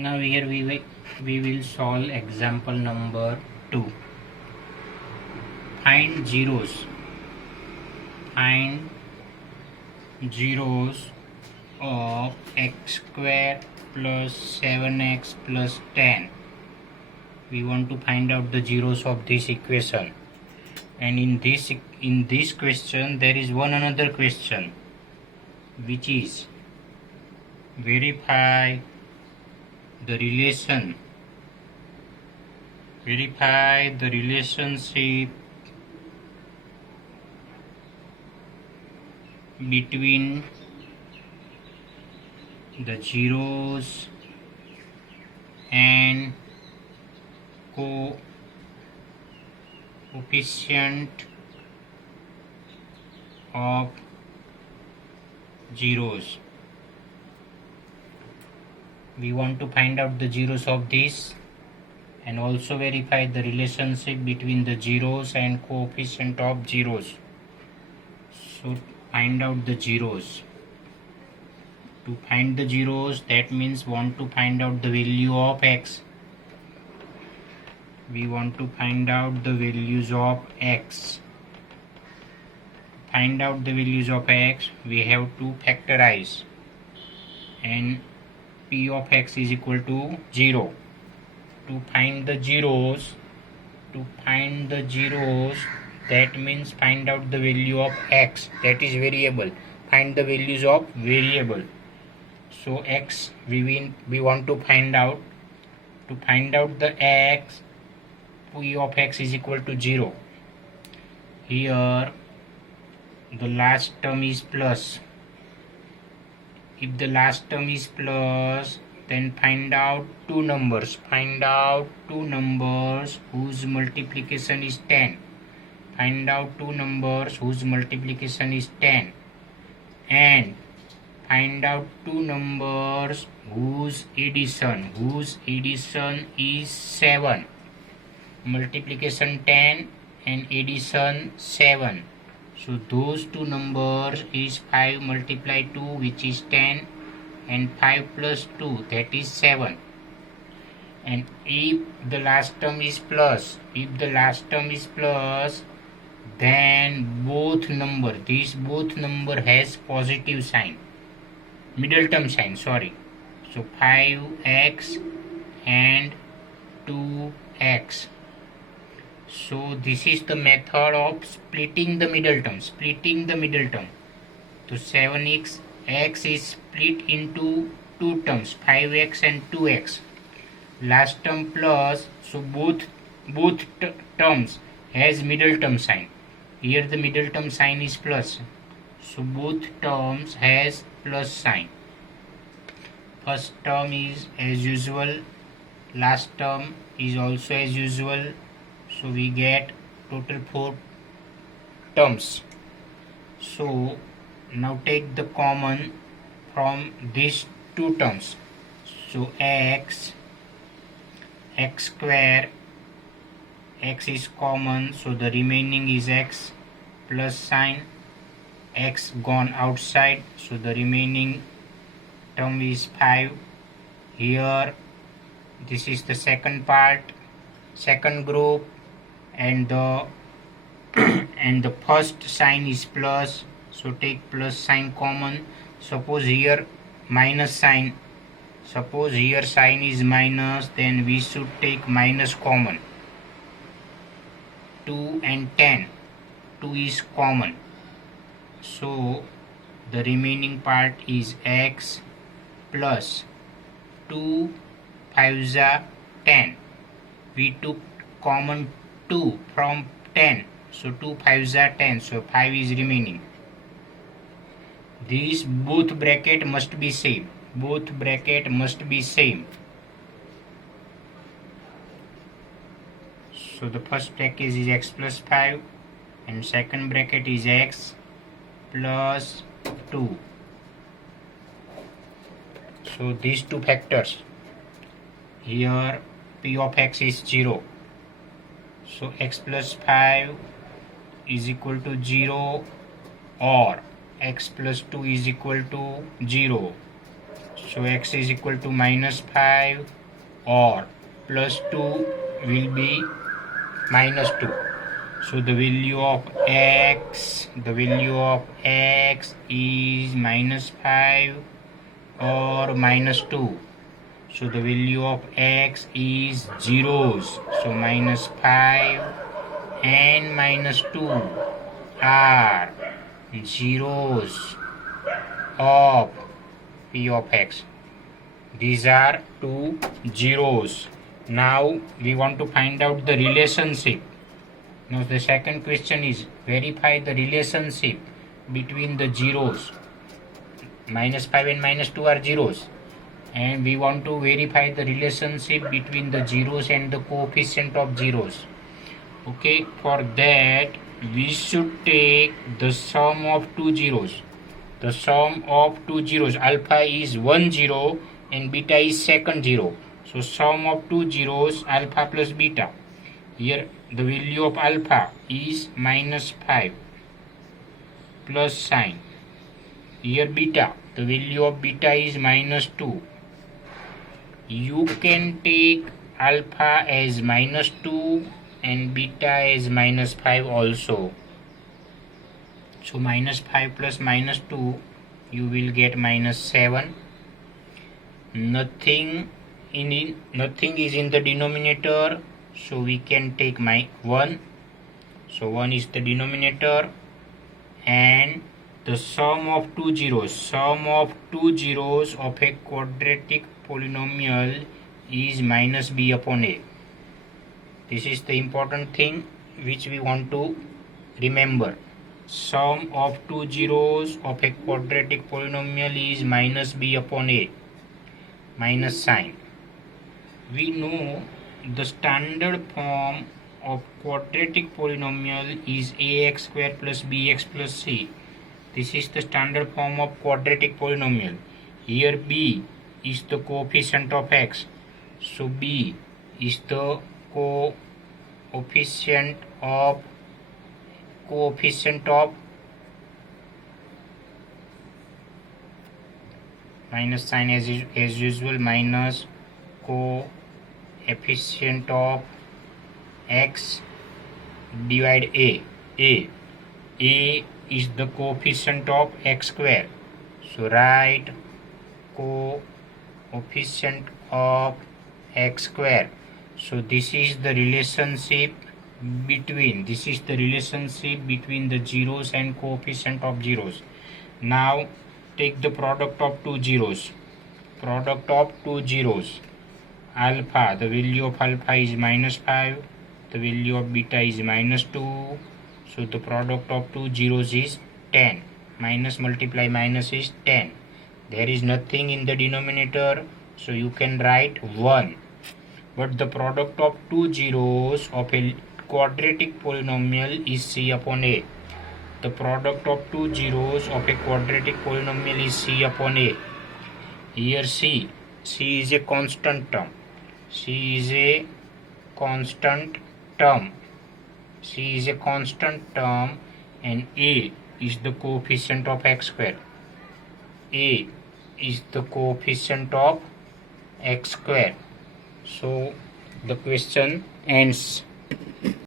Now here we will solve example number 2. Find zeros. Find zeros of x square plus 7x plus 10. We want to find out the zeros of this equation. And in this question there is one another question, which is verify the relationship between the zeros and coefficient of zeros. We want to find out the zeros of this and also verify the relationship between the zeros and coefficient of zeros. So find out the zeros. To find the zeros, that means want to find out the value of x. We want to find out the values of x. Find out the values of x, we have to factorize, and p of x is equal to 0. To find the zeros, that means find out the value of x, that is variable. Find the values of variable. So x we want to find out. To find out the x, p of x is equal to 0. Here the last term is plus. If the last term is plus, then find out two numbers. Find out two numbers whose multiplication is 10. Find out two numbers whose multiplication is 10. And find out two numbers whose addition is 7. Multiplication 10 and addition 7. So those two numbers is 5 multiplied 2, which is 10, and 5 plus 2, that is 7. And if the last term is plus, then both number has positive sign, middle term sign, sorry. So 5x and 2x. So this is the method of splitting the middle term. So 7x is split into two terms, 5x and 2x. Last term plus, so both terms has middle term sign. Here the middle term sign is plus, so both terms has plus sign. First term is as usual, last term is also as usual. So we get total 4 terms. So now take the common from these two terms. So x square, x is common, so the remaining is x plus sign. X gone outside, so the remaining term is 5. Here this is the second group, and the first sign is plus, so take plus sign common. Suppose here sign is minus, then we should take minus common. 2 and 10, 2 is common, so the remaining part is x plus 2 5s are 10. We took common 2 from 10, so 2 5s are 10, so 5 is remaining. These both bracket must be same. So the first bracket is x plus 5 and second bracket is x plus 2. So these two factors. Here p of x is 0. So x plus 5 is equal to 0, or x plus 2 is equal to 0. So x is equal to -5 or +2 will be -2. So the value of x is -5 or -2. So the value of x is zeros. So -5 and -2 are zeros of p of x. These are two zeros. Now we want to find out the relationship. Now the second question is verify the relationship between the zeros. -5 and -2 are zeros, and we want to verify the relationship between the zeros and the coefficient of zeros. Okay, for that we should take the sum of two zeros. The sum of two zeros, alpha is one zero and beta is second zero. So sum of two zeros, alpha plus beta. Here the value of alpha is -5 plus sign. Here beta, the value of beta is -2. You can take alpha as -2 and beta as -5 also. So -5 plus -2, you will get -7. Nothing is in the denominator, so we can take 1. So 1 is the denominator, and the sum of two zeros of a quadratic polynomial is -b upon a. This is the important thing which we want to remember. Sum of two zeros of a quadratic polynomial is -b upon a, minus sign. We know the standard form of quadratic polynomial is ax square plus bx plus c. This is the standard form of quadratic polynomial. Here b is the coefficient of x. So b is the coefficient of minus sign as usual, minus coefficient of x divide a. A is the coefficient of x square. So write coefficient of x square. So this is the relationship between the zeros and coefficient of zeros. Now take the product of two zeros. Alpha, the value of alpha is -5, the value of beta is -2. So the product of two zeros is 10. Minus multiply minus is 10. There is nothing in the denominator, so you can write 1. But the product of two zeros of a quadratic polynomial is c upon a. The product of two zeros of a quadratic polynomial is c upon a. Here c is a constant term. C is a constant term, and a is the coefficient of x square. A is the coefficient of x square. So the question ends.